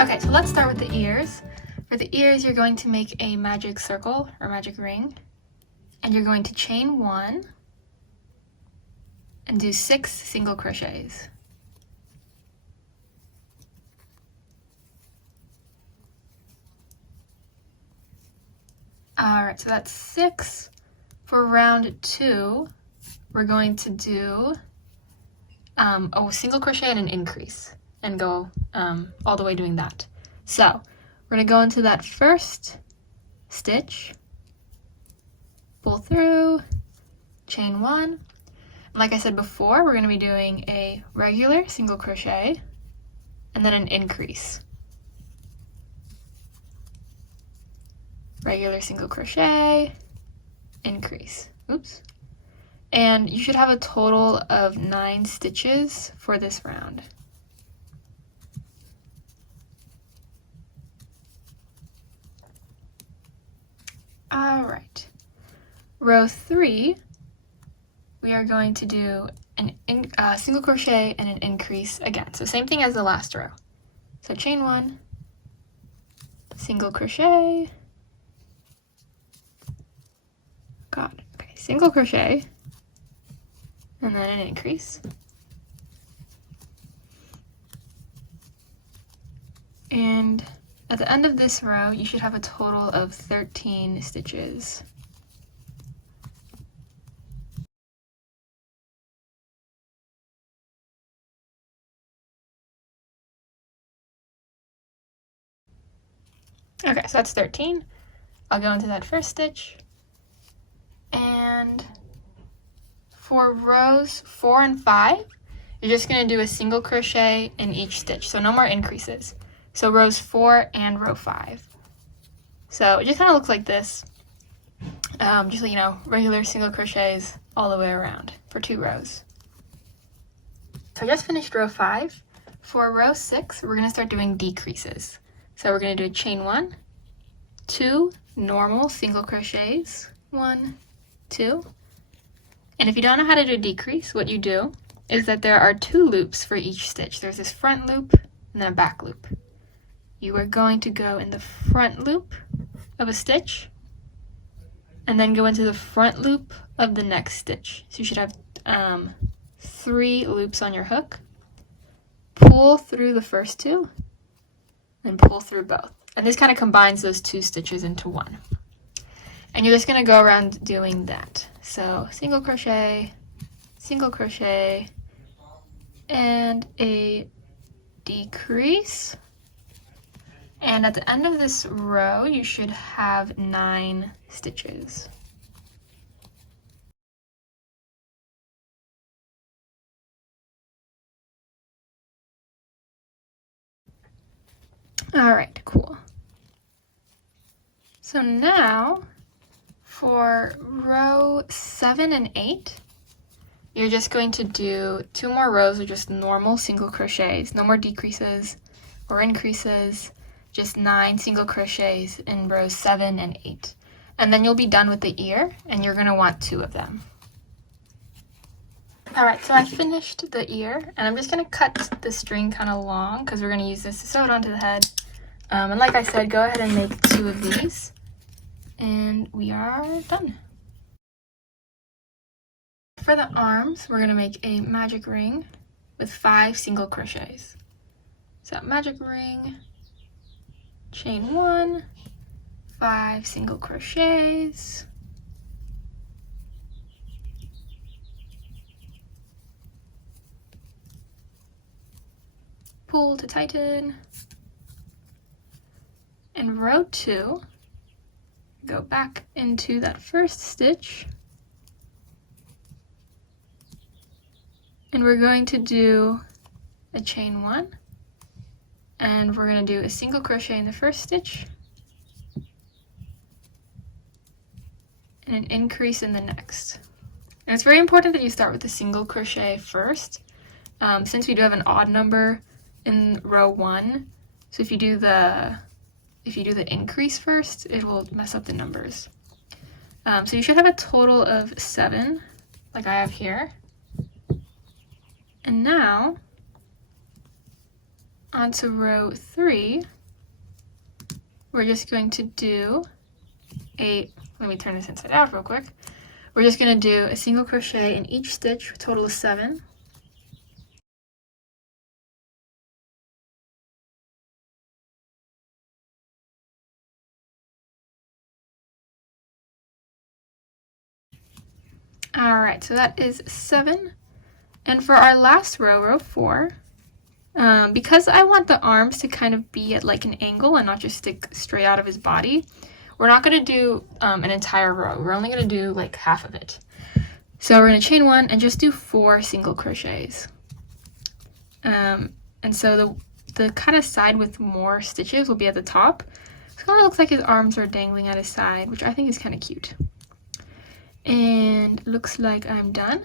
Okay, so let's start with the ears. For the ears, you're going to make a magic circle or magic ring, and you're going to chain 1 and do 6 single crochets. Alright, so that's 6. For round 2, we're going to do a single crochet and an increase and go all the way doing that. So we're going to go into that first stitch, pull through, chain 1. And like I said before, we're going to be doing a regular single crochet and then an increase. Regular single crochet, increase. Oops. And you should have a total of 9 stitches for this round. All right. Row 3, we are going to do a single crochet and an increase again. So same thing as the last row. So chain 1, single crochet, got it. Okay, single crochet, and then an increase. And at the end of this row, you should have a total of 13 stitches. Okay, so that's 13. I'll go into that first stitch. And for rows 4 and 5, you're just going to do a single crochet in each stitch, so no more increases. So rows 4 and row 5. So it just kind of looks like this. Just, you know, regular single crochets all the way around for 2 rows. So I just finished row 5. For row 6, we're going to start doing decreases. So we're going to do a chain 1, 2 normal single crochets, 1, 2. And if you don't know how to do a decrease, what you do is that there are 2 loops for each stitch. There's this front loop and then a back loop. You are going to go in the front loop of a stitch and then go into the front loop of the next stitch. So you should have 3 loops on your hook. Pull through the first 2 and pull through both. And this kind of combines those 2 stitches into one. And you're just going to go around doing that. So single crochet, and a decrease. And at the end of this row, you should have 9 stitches. All right, cool. So now for row 7 and 8, you're just going to do 2 more rows of just normal single crochets, no more decreases or increases, just 9 single crochets in rows 7 and 8. And then you'll be done with the ear, and you're going to want 2 of them. All right, so I finished the ear, and I'm just going to cut the string kind of long because we're going to use this to sew it onto the head. And like I said, go ahead and make 2 of these, and we are done. For the arms, we're going to make a magic ring with 5 single crochets. So magic ring, chain 1, 5 single crochets, pull to tighten, and row 2, go back into that first stitch, and we're going to do a chain 1, and we're going to do a single crochet in the first stitch and an increase in the next. And it's very important that you start with the single crochet first, since we do have an odd number in row 1. So if you do the increase first, it will mess up the numbers. So you should have a total of 7, like I have here. And now onto row 3, we're just going to do let me turn this inside out real quick. We're just going to do a single crochet in each stitch, a total of 7. Alright, so that is 7. And for our last row, row 4, because I want the arms to kind of be at like an angle and not just stick straight out of his body, we're not going to do an entire row. We're only going to do like half of it. So we're going to chain 1 and just do 4 single crochets. And so the kind of side with more stitches will be at the top. So it kind of looks like his arms are dangling at his side, which I think is kind of cute. And looks like I'm done.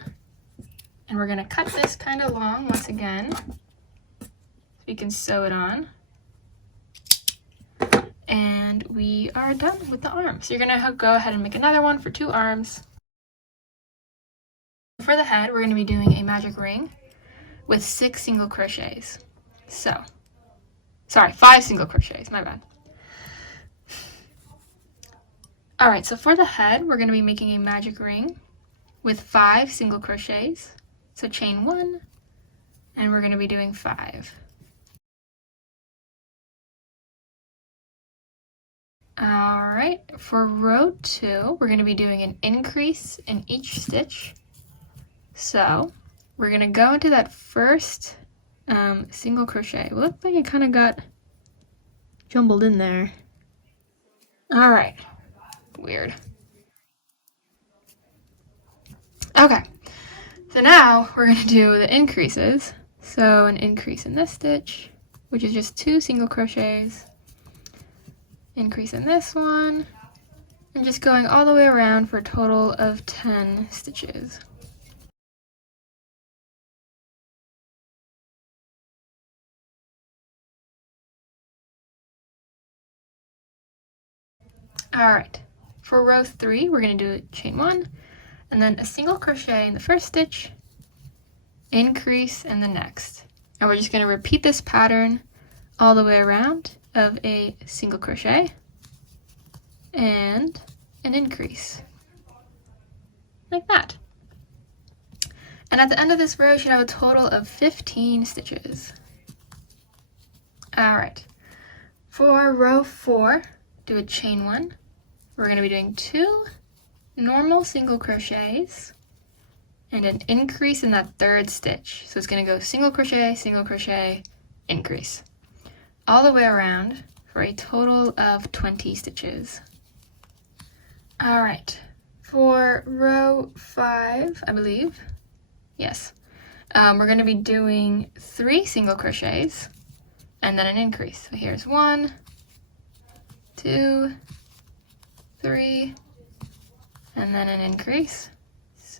And we're going to cut this kind of long once again, so we can sew it on. And we are done with the arms. So you're going to go ahead and make another one for 2 arms. For the head, we're going to be doing a magic ring with 6 single crochets. So, sorry, 5 single crochets, my bad. Alright, so for the head, we're going to be making a magic ring with 5 single crochets. So chain 1, and we're going to be doing 5. Alright, for row 2, we're going to be doing an increase in each stitch. So we're going to go into that first single crochet. It looked like it kind of got jumbled in there. Alright, weird. Okay, so now we're going to do the increases. So an increase in this stitch, which is just 2 single crochets. Increase in this one, and just going all the way around for a total of 10 stitches. Alright, for row 3, we're going to do chain 1, and then a single crochet in the first stitch, increase in the next. And we're just going to repeat this pattern all the way around of a single crochet and an increase, like that. And at the end of this row, you should have a total of 15 stitches. Alright, for row 4, do a chain 1. We're going to be doing 2 normal single crochets and an increase in that third stitch. So it's going to go single crochet, increase, all the way around for a total of 20 stitches. Alright, for row 5, I believe, yes, we're going to be doing 3 single crochets and then an increase. So here's 1, 2, 3, and then an increase.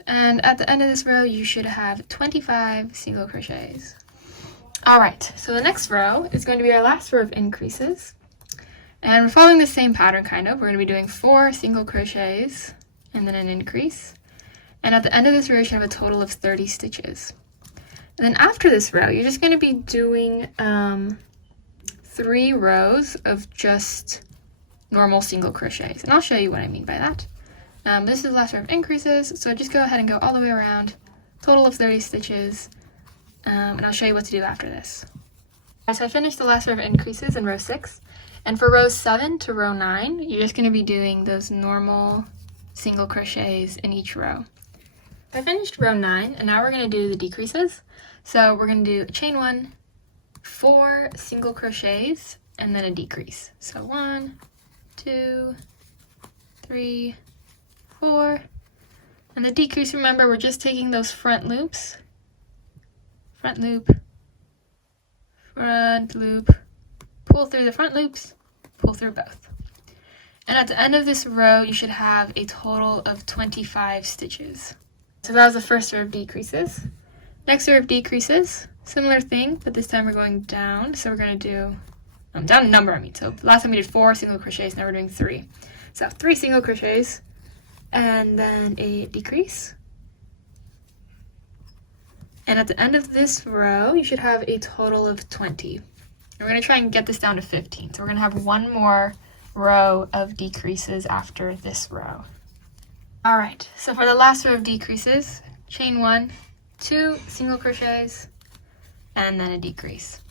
And at the end of this row, you should have 25 single crochets. Alright, so the next row is going to be our last row of increases. And we're following the same pattern kind of. We're going to be doing 4 single crochets and then an increase. And at the end of this row, you should have a total of 30 stitches. And then after this row, you're just going to be doing 3 rows of just normal single crochets. And I'll show you what I mean by that. This is the last row of increases, so just go ahead and go all the way around, total of 30 stitches, and I'll show you what to do after this. Alright, so I finished the last row of increases in row 6, and for row 7 to row 9, you're just going to be doing those normal single crochets in each row. I finished row 9, and now we're going to do the decreases. So we're going to do a chain 1, 4 single crochets, and then a decrease. So 1, 2, 3, 4, and the decrease, remember, we're just taking those front loops, front loop, pull through the front loops, pull through both. And at the end of this row, you should have a total of 25 stitches. So that was the first row of decreases. Next row of decreases, similar thing, but this time we're going down. So we're going to do, down number, I mean. So last time we did 4 single crochets, now we're doing 3. So 3 single crochets, and then a decrease. And at the end of this row, you should have a total of 20. We're going to try and get this down to 15. So we're going to have one more row of decreases after this row. All right, so for the last row of decreases, chain 1, 2 single crochets, and then a decrease.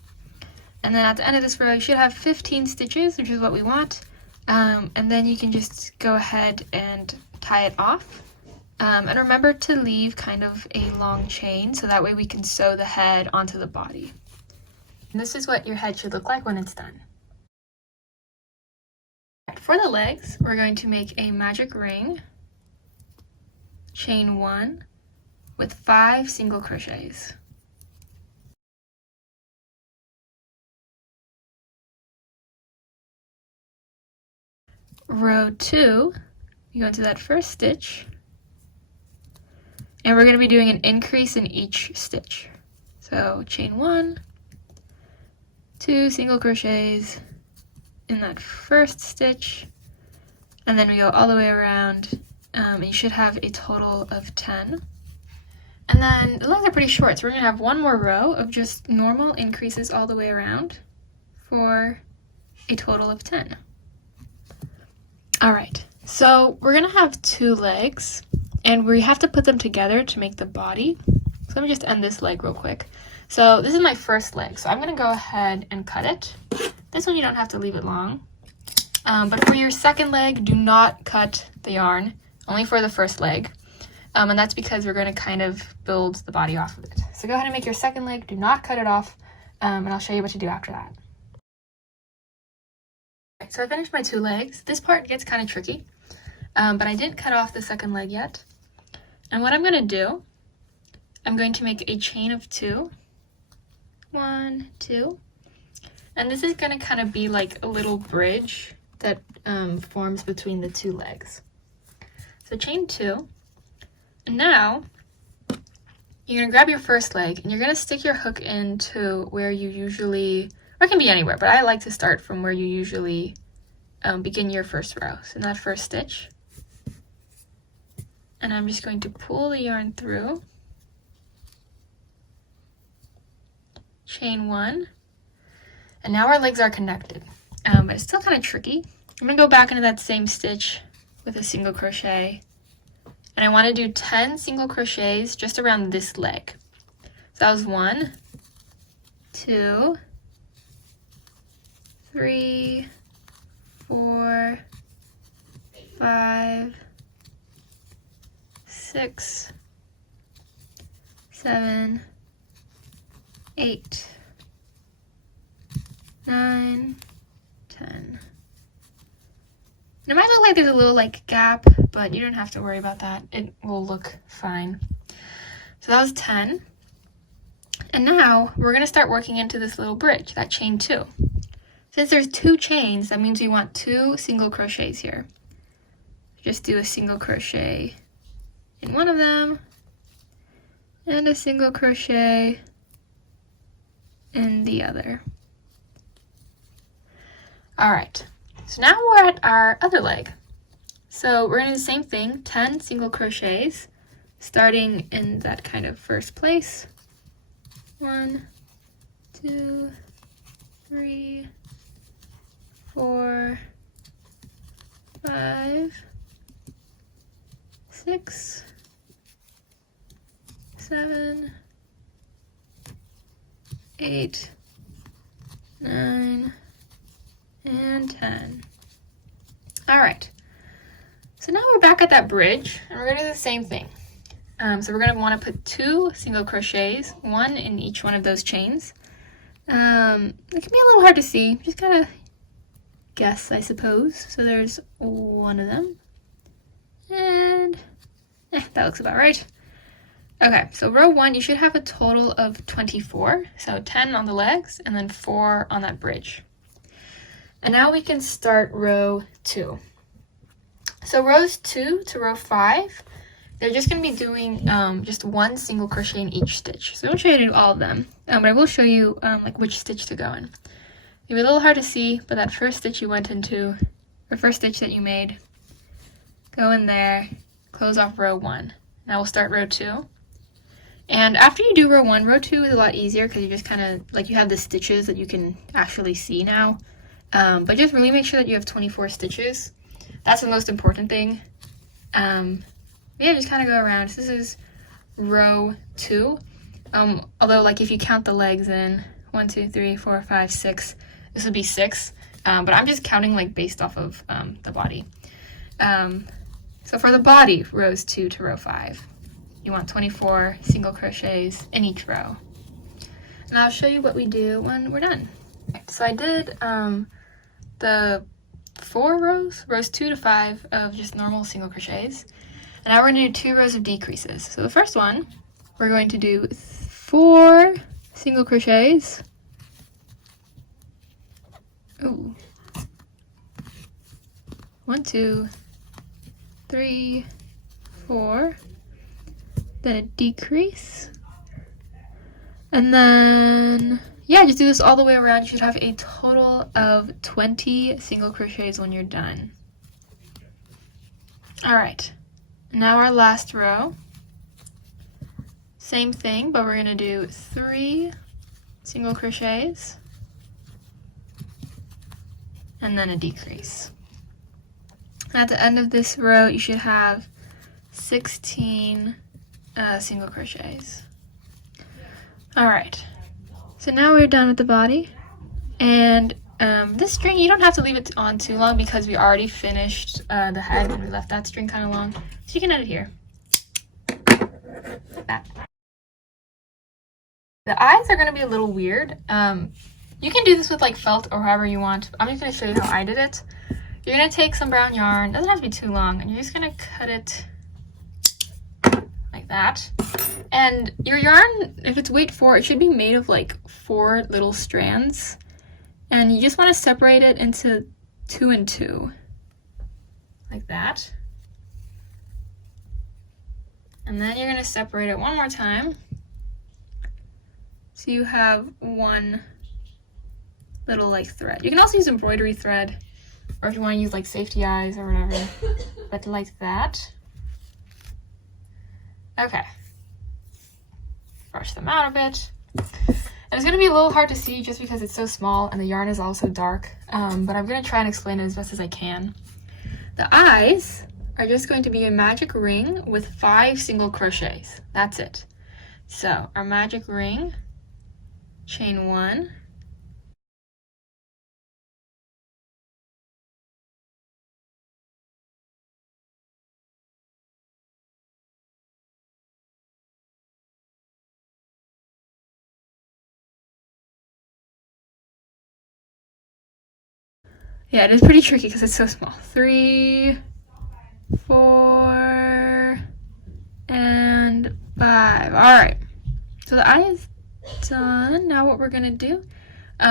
And then at the end of this row, you should have 15 stitches, which is what we want. And then you can just go ahead and tie it off. And remember to leave kind of a long chain, so that way we can sew the head onto the body. And this is what your head should look like when it's done. For the legs, we're going to make a magic ring, chain 1 with 5 single crochets. Row 2, you go into that first stitch, and we're going to be doing an increase in each stitch. So chain 1, 2 single crochets in that first stitch, and then we go all the way around, and you should have a total of 10. And then the legs are pretty short, so we're going to have one more row of just normal increases all the way around for a total of 10. All right, so we're going to have 2 legs, and we have to put them together to make the body. So let me just end this leg real quick. So this is my first leg, so I'm going to go ahead and cut it. This one you don't have to leave it long. But for your second leg, do not cut the yarn, only for the first leg. And that's because we're going to kind of build the body off of it. So go ahead and make your second leg, do not cut it off, and I'll show you what to do after that. So I finished my 2 legs. This part gets kind of tricky, but I didn't cut off the second leg yet. And what I'm going to do, I'm going to make a chain of 2. 1, 2. And this is going to kind of be like a little bridge that forms between the 2 legs. So chain 2. And now you're going to grab your first leg and you're going to stick your hook into where you usually, or it can be anywhere, but I like to start from where you usually begin your first row. So in that first stitch. And I'm just going to pull the yarn through. Chain 1. And now our legs are connected. But it's still kind of tricky. I'm going to go back into that same stitch with a single crochet. And I want to do 10 single crochets just around this leg. So that was 1, 2, 3, 4, 5, 6, 7, 8, 9, 10. It might look like there's a little like gap, but you don't have to worry about that. It will look fine. So that was 10. And now we're going to start working into this little bridge, that chain 2. Since there's 2 chains, that means we want 2 single crochets here. Just do a single crochet in one of them, and a single crochet in the other. All right, so now we're at our other leg. So we're going to do the same thing, 10 single crochets, starting in that kind of first place. 1, 2, 3, 4, 5, 6, 7, 8, 9, and 10. All right, so now we're back at that bridge, and we're going to do the same thing. So we're going to want to put 2 single crochets, 1 in each one of those chains. It can be a little hard to see, just gotta guess, I suppose. So there's 1 of them, and that looks about right. Okay, so row 1, you should have a total of 24, so 10 on the legs and then 4 on that bridge. And now we can start row 2. So rows 2 to row 5, they're just going to be doing just 1 single crochet in each stitch. So I won't show you to do all of them, but I will show you like which stitch to go in. It'll be a little hard to see, but that first stitch you went into, the first stitch that you made, go in there, close off row 1. Now we'll start row 2. And after you do row 1, row 2 is a lot easier because you just kind of, like, you have the stitches that you can actually see now. But just really make sure that you have 24 stitches. That's the most important thing. Yeah, just kind of go around. So this is row 2. Although, like, if you count the legs in 1, 2, 3, 4, 5, 6, this would be 6. But I'm just counting, like, based off of the body. So for the body, rows 2 to row 5, you want 24 single crochets in each row. And I'll show you what we do when we're done. So I did the 4 rows 2 to 5 of just normal single crochets. And now we're going to do 2 rows of decreases. So the first one, we're going to do 4 single crochets. Ooh. 1, 2, 3, 4. Then a decrease. And then, yeah, just do this all the way around. You should have a total of 20 single crochets when you're done. All right, now our last row. Same thing, but we're gonna do 3 single crochets and then a decrease. At the end of this row, you should have 16 single crochets. All right, so now we're done with the body. And this string, you don't have to leave it on too long because we already finished the head and we left that string kind of long. So you can end it here. Like that. The eyes are going to be a little weird. You can do this with like felt or however you want. I'm just going to show you how I did it. You're going to take some brown yarn, doesn't have to be too long, and you're just going to cut it like that. And your yarn, if it's weight 4, it should be made of like 4 little strands. And you just want to separate it into 2 and 2, like that. And then you're going to separate it one more time. So you have one little like thread. You can also use embroidery thread, or if you want to use like safety eyes or whatever, but like that. Okay. Brush them out a bit. And it's going to be a little hard to see just because it's so small and the yarn is also dark, but I'm going to try and explain it as best as I can. The eyes are just going to be a magic ring with 5 single crochets. That's it. So our magic ring, chain 1, yeah, it is pretty tricky because it's so small. 3, 4, and 5. All right, so the eye is done. Now what we're gonna do,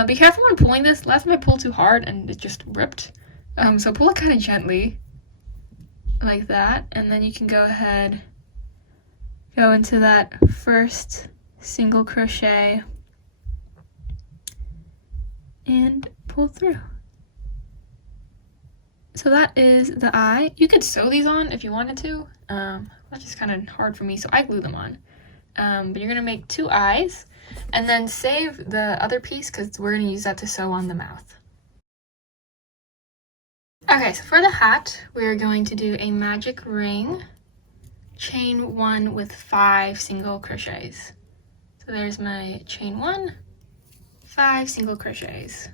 be careful when pulling this. Last time I pulled too hard and it just ripped. So pull it kind of gently, like that, and then you can go ahead, go into that first single crochet and pull through. So that is the eye. You could sew these on if you wanted to. That's just kind of hard for me, so I glue them on. But you're gonna make 2 eyes and then save the other piece because we're gonna use that to sew on the mouth. Okay, so for the hat, we're going to do a magic ring, chain 1 with 5 single crochets. So there's my chain 1, 5 single crochets.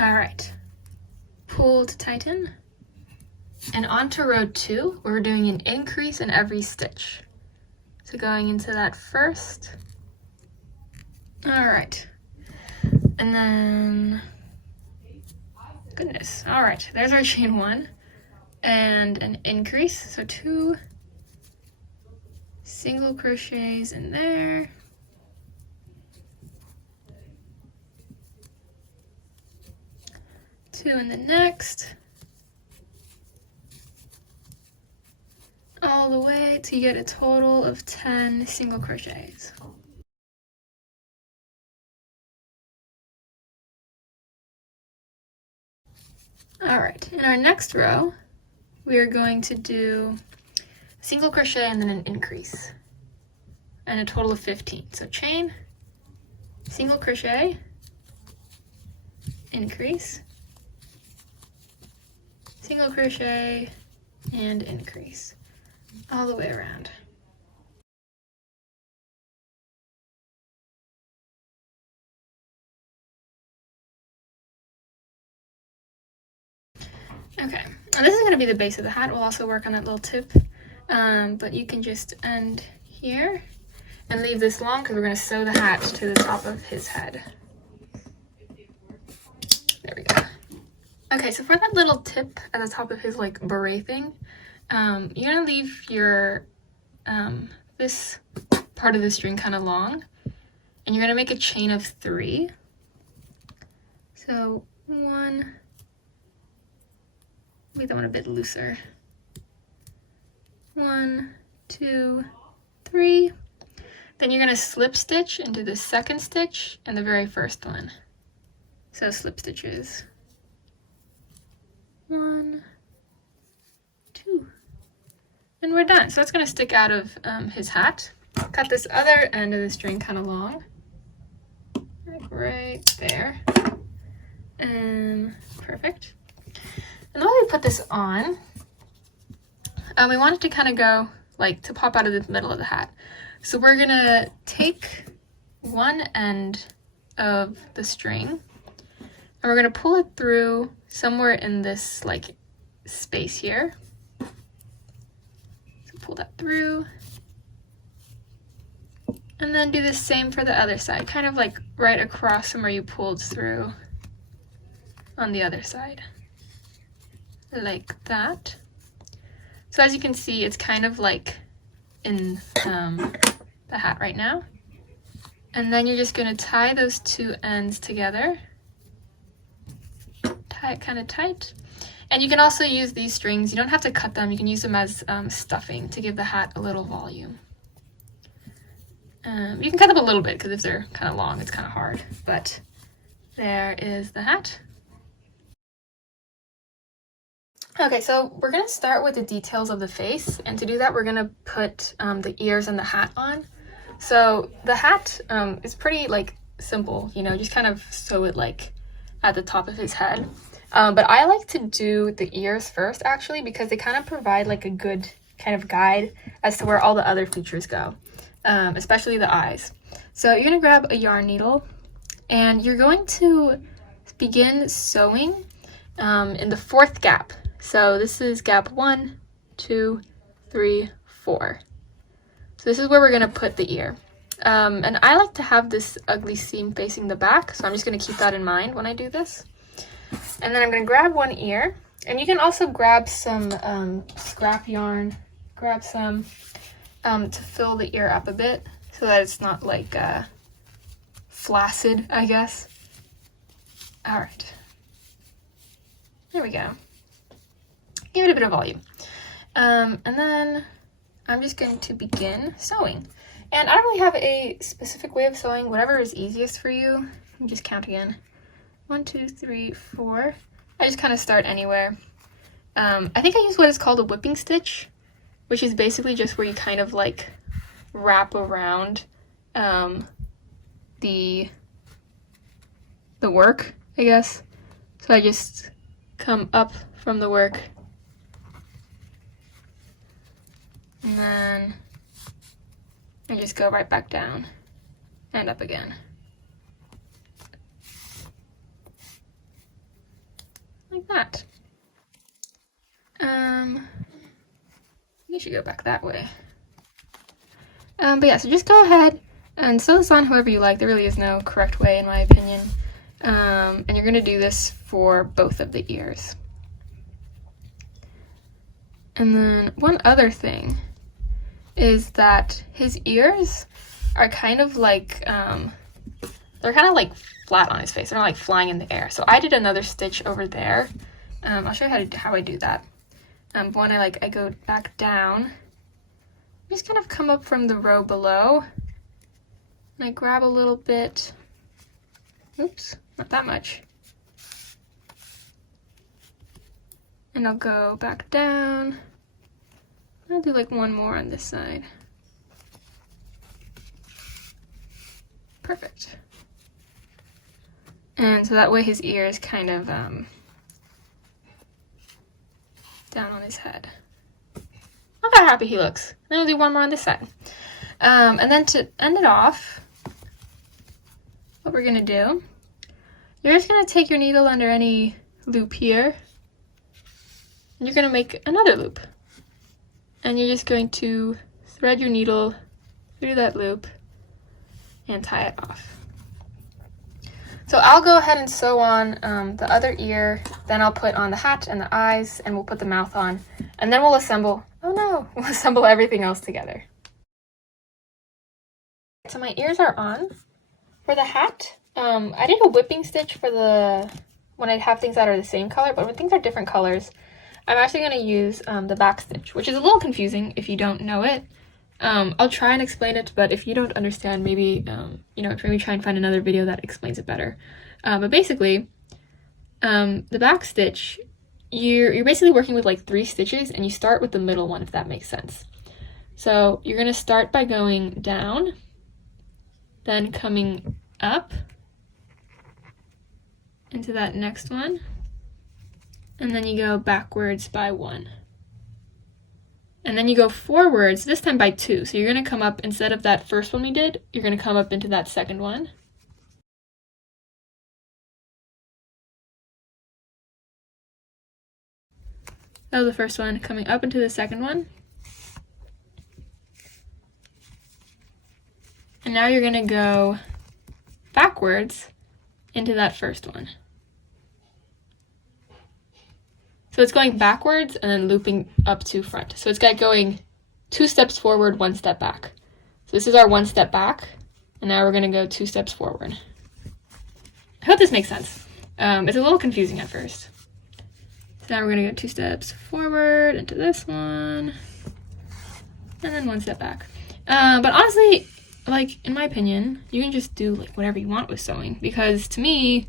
All right, pull to tighten. And on to row 2, we're doing an increase in every stitch. So going into that first. All right. And then, goodness. All right, there's our chain 1 and an increase. So 2 single crochets in there. 2 in the next. All the way till you get a total of 10 single crochets. All right, in our next row, we are going to do single crochet and then an increase, and a total of 15. So chain, single crochet, increase, single crochet, and increase all the way around. Okay, and this is going to be the base of the hat. We'll also work on that little tip, but you can just end here and leave this long because we're going to sew the hat to the top of his head. There we go. Okay, so for that little tip at the top of his like beret thing, you're going to leave your this part of the string kind of long, and you're going to make a chain of 3. So 1, make that one a bit looser. 1, 2, 3. Then you're going to slip stitch into the second stitch and the very first one. So slip stitches. 1, 2. And we're done. So that's going to stick out of his hat. Cut this other end of the string kind of long. Like right there. Perfect. And the way we put this on, we want it to kind of go, like, to pop out of the middle of the hat. So we're going to take one end of the string, and we're going to pull it through somewhere in this, like, space here. So pull that through. And then do the same for the other side, kind of like right across from where you pulled through on the other side. Like that. So as you can see, it's kind of like in the hat right now. And then you're just going to tie those 2 ends together. Tie it kind of tight. And you can also use these strings. You don't have to cut them. You can use them as stuffing to give the hat a little volume. You can cut them a little bit because if they're kind of long, it's kind of hard. But there is the hat. Okay, so we're going to start with the details of the face, and to do that we're going to put the ears and the hat on. So the hat is pretty like simple, you know, just kind of sew it like at the top of his head. But I like to do the ears first actually because they kind of provide like a good kind of guide as to where all the other features go, especially the eyes. So you're going to grab a yarn needle and you're going to begin sewing in the 4th gap. So this is gap 1, 2, 3, 4. So this is where we're going to put the ear. And I like to have this ugly seam facing the back, so I'm just going to keep that in mind when I do this. And then I'm going to grab one ear, and you can also grab some scrap yarn, grab some to fill the ear up a bit so that it's not like flaccid, I guess. All right. There we go. Give it a bit of volume. And then I'm just going to begin sewing. And I don't really have a specific way of sewing, whatever is easiest for you. Let me just count again. 1, 2, 3, 4. I just kind of start anywhere. I think I use what is called a whipping stitch, which is basically just where you kind of like wrap around the work, I guess. So I just come up from the work. And then I just go right back down and up again. Like that. You should go back that way. But yeah, so just go ahead and sew this on however you like. There really is no correct way in my opinion. And you're going to do this for both of the ears. And then one other thing is that his ears are kind of like, they're kind of like flat on his face. They're not like flying in the air. So I did another stitch over there. I'll show you how I do that. When I go back down, just kind of come up from the row below, and I grab a little bit, oops, not that much, and I'll go back down I'll do like one more on this side. Perfect. And so that way his ear is kind of down on his head. Look how happy he looks. Then we'll do one more on this side. And then to end it off, what we're gonna do, you're just gonna take your needle under any loop here, and you're gonna make another loop. And you're just going to thread your needle through that loop and tie it off. So I'll go ahead and sew on the other ear, then I'll put on the hat and the eyes, and we'll put the mouth on, and then we'll assemble, we'll assemble everything else together. So my ears are on. For the hat, I did a whipping stitch for when I have things that are the same color, but when things are different colors, I'm actually going to use the back stitch, which is a little confusing if you don't know it. I'll try and explain it, but if you don't understand, maybe, maybe try and find another video that explains it better. But basically, the back stitch, you're basically working with like 3 stitches, and you start with the middle one, if that makes sense. So you're going to start by going down, then coming up into that next one, and then you go backwards by 1. And then you go forwards, this time by 2. So you're going to come up, instead of that first one we did, you're going to come up into that second one. That was the first one, coming up into the second one. And now you're going to go backwards into that first one. So it's going backwards and then looping up to front. So it's got going 2 steps forward, 1 step back. So this is our 1 step back, and now we're going to go 2 steps forward. I hope this makes sense. It's a little confusing at first. So now we're going to go 2 steps forward into this one, and then 1 step back. But honestly, like, in my opinion, you can just do like whatever you want with sewing, because to me,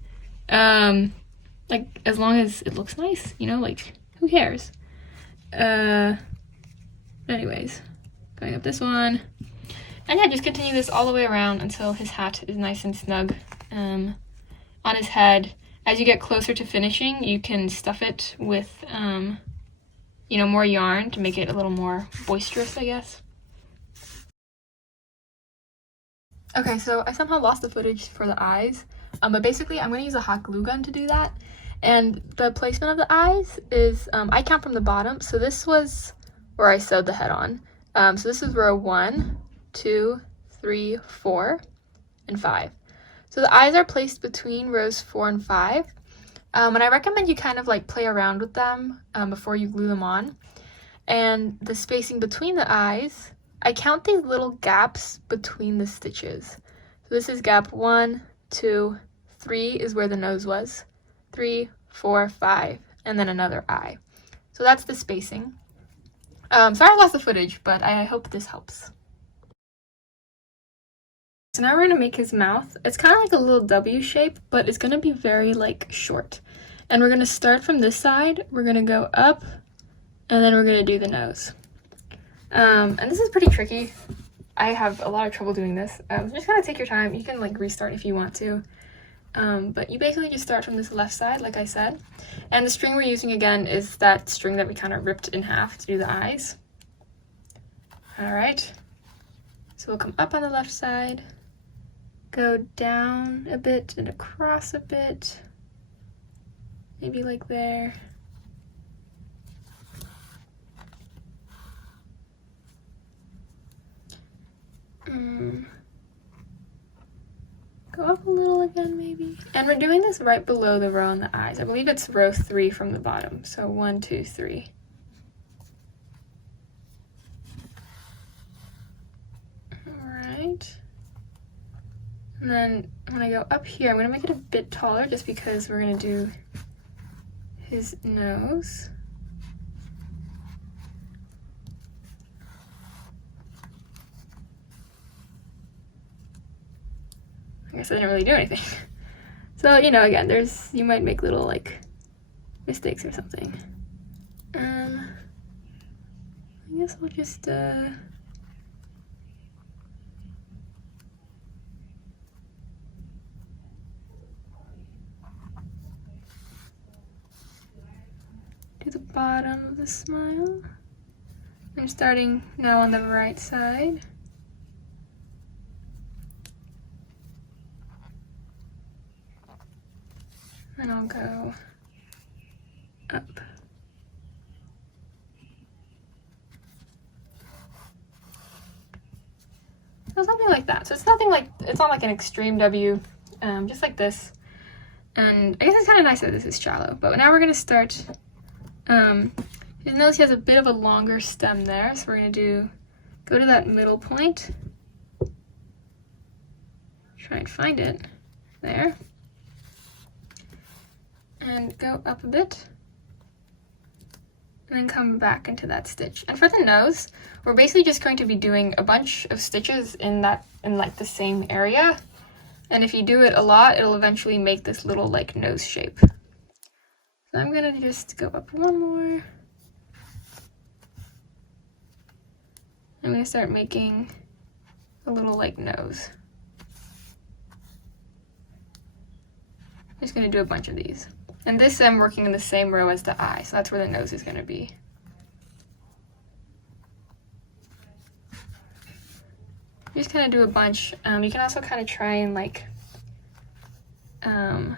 like, as long as it looks nice, like, who cares? Anyways, going up this one. And yeah, just continue this all the way around until his hat is nice and snug on his head. As you get closer to finishing, you can stuff it with, more yarn to make it a little more boisterous, I guess. Okay, so I somehow lost the footage for the eyes, but basically I'm going to use a hot glue gun to do that. And the placement of the eyes is, I count from the bottom, so this was where I sewed the head on. So this is row 1, 2, 3, 4, and 5. So the eyes are placed between rows 4 and 5. And I recommend you kind of like play around with them before you glue them on. And the spacing between the eyes, I count these little gaps between the stitches. So this is gap 1, 2, 3 is where the nose was. 3, 4, 5, and then another eye. So that's the spacing. Sorry I lost the footage, but I hope this helps. So now we're gonna make his mouth. It's kind of like a little W shape, but it's gonna be very like short. And we're gonna start from this side, we're gonna go up, and then we're gonna do the nose. And this is pretty tricky. I have a lot of trouble doing this. Just kind of take your time. You can like restart if you want to. But you basically just start from this left side, like I said. And the string we're using again is that string that we kind of ripped in half to do the eyes. All right. So we'll come up on the left side, go down a bit and across a bit, maybe like there. Go up a little again, maybe. And we're doing this right below the row on the eyes. I believe it's row 3 from the bottom. So 1, 2, 3. Alright. And then when I go up here, I'm going to make it a bit taller just because we're going to do his nose. I guess I didn't really do anything. So, again, you might make little, like, mistakes or something. I guess I'll just do the bottom of the smile. I'm starting now on the right side. And I'll go up. So something like that. So it's nothing like, it's not like an extreme W, just like this. And I guess it's kind of nice that this is shallow. But now we're going to start, you notice he has a bit of a longer stem there. So we're going to go to that middle point. Try and find it there. And go up a bit. And then come back into that stitch. And for the nose, we're basically just going to be doing a bunch of stitches in like the same area. And if you do it a lot, it'll eventually make this little like nose shape. So I'm gonna just go up one more. I'm gonna start making a little like nose. I'm just gonna do a bunch of these. And this I'm working in the same row as the eye, so that's where the nose is going to be. You just kind of do a bunch. You can also kind of try and like, you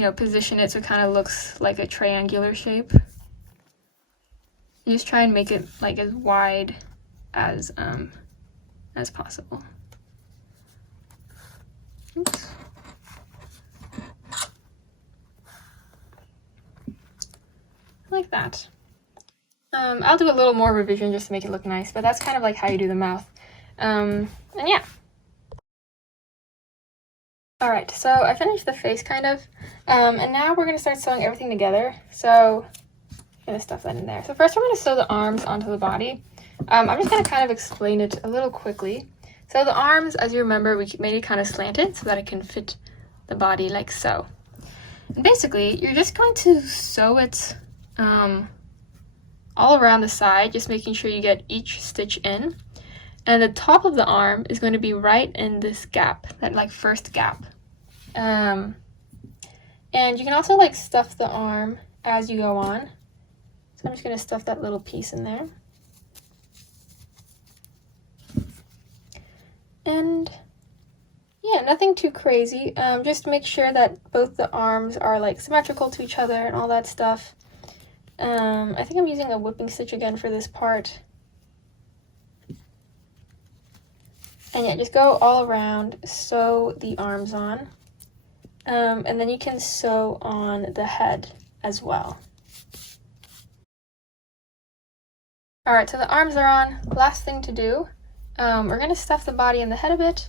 know, position it so it kind of looks like a triangular shape. You just try and make it like as wide as possible. Oops. Like that. I'll do a little more revision just to make it look nice, but that's kind of like how you do the mouth. And yeah. Alright, so I finished the face kind of, and now we're going to start sewing everything together. So I'm going to stuff that in there. So first we're going to sew the arms onto the body. I'm just going to kind of explain it a little quickly. So the arms, as you remember, we made it kind of slanted so that it can fit the body like so. And basically, you're just going to sew it all around the side, just making sure you get each stitch in. And the top of the arm is going to be right in this gap, that like first gap. And you can also like stuff the arm as you go on. So I'm just going to stuff that little piece in there. And yeah, nothing too crazy. Just make sure that both the arms are like symmetrical to each other and all that stuff. I think I'm using a whipping stitch again for this part. And yeah, just go all around, sew the arms on. And then you can sew on the head as well. Alright, so the arms are on. Last thing to do, we're going to stuff the body and the head a bit,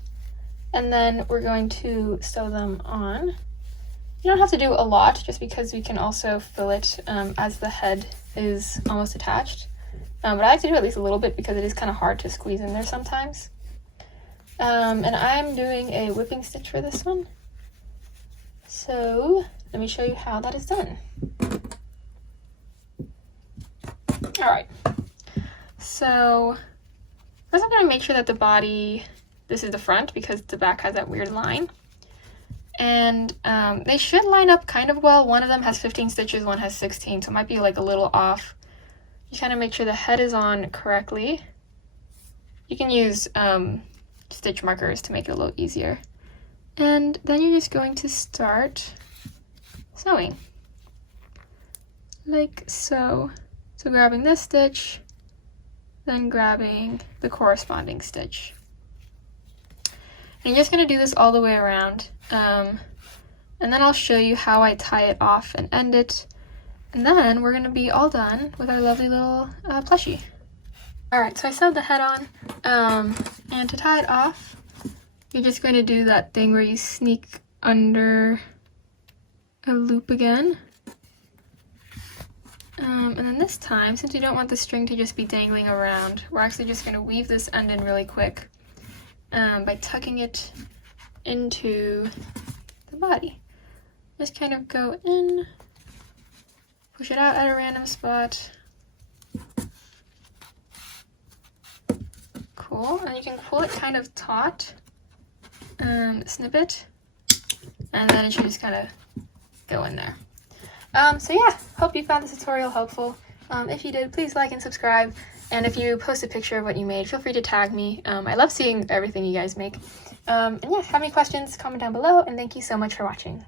and then we're going to sew them on. You don't have to do a lot, just because we can also fill it as the head is almost attached. But I like to do at least a little bit because it is kind of hard to squeeze in there sometimes. And I'm doing a whipping stitch for this one. So let me show you how that is done. Alright, so first I'm going to make sure that the body, this is the front because the back has that weird line. And they should line up kind of well. One of them has 15 stitches, one has 16, so it might be like a little off. You kind of make sure the head is on correctly. You can use stitch markers to make it a little easier. And then you're just going to start sewing. Like so. So grabbing this stitch, then grabbing the corresponding stitch. And you're just going to do this all the way around. And then I'll show you how I tie it off and end it. And then we're going to be all done with our lovely little plushie. Alright, so I sewed the head on. And to tie it off, you're just going to do that thing where you sneak under a loop again. And then this time, since we don't want the string to just be dangling around, we're actually just going to weave this end in really quick by tucking it into the body. Just kind of go in, push it out at a random spot, cool. And you can pull it kind of taut and snip it, and then it should just kind of go in there. So yeah, hope you found this tutorial helpful. If you did, please like and subscribe. And if you post a picture of what you made, feel free to tag me. I love seeing everything you guys make. And yeah, have any questions, comment down below, and thank you so much for watching.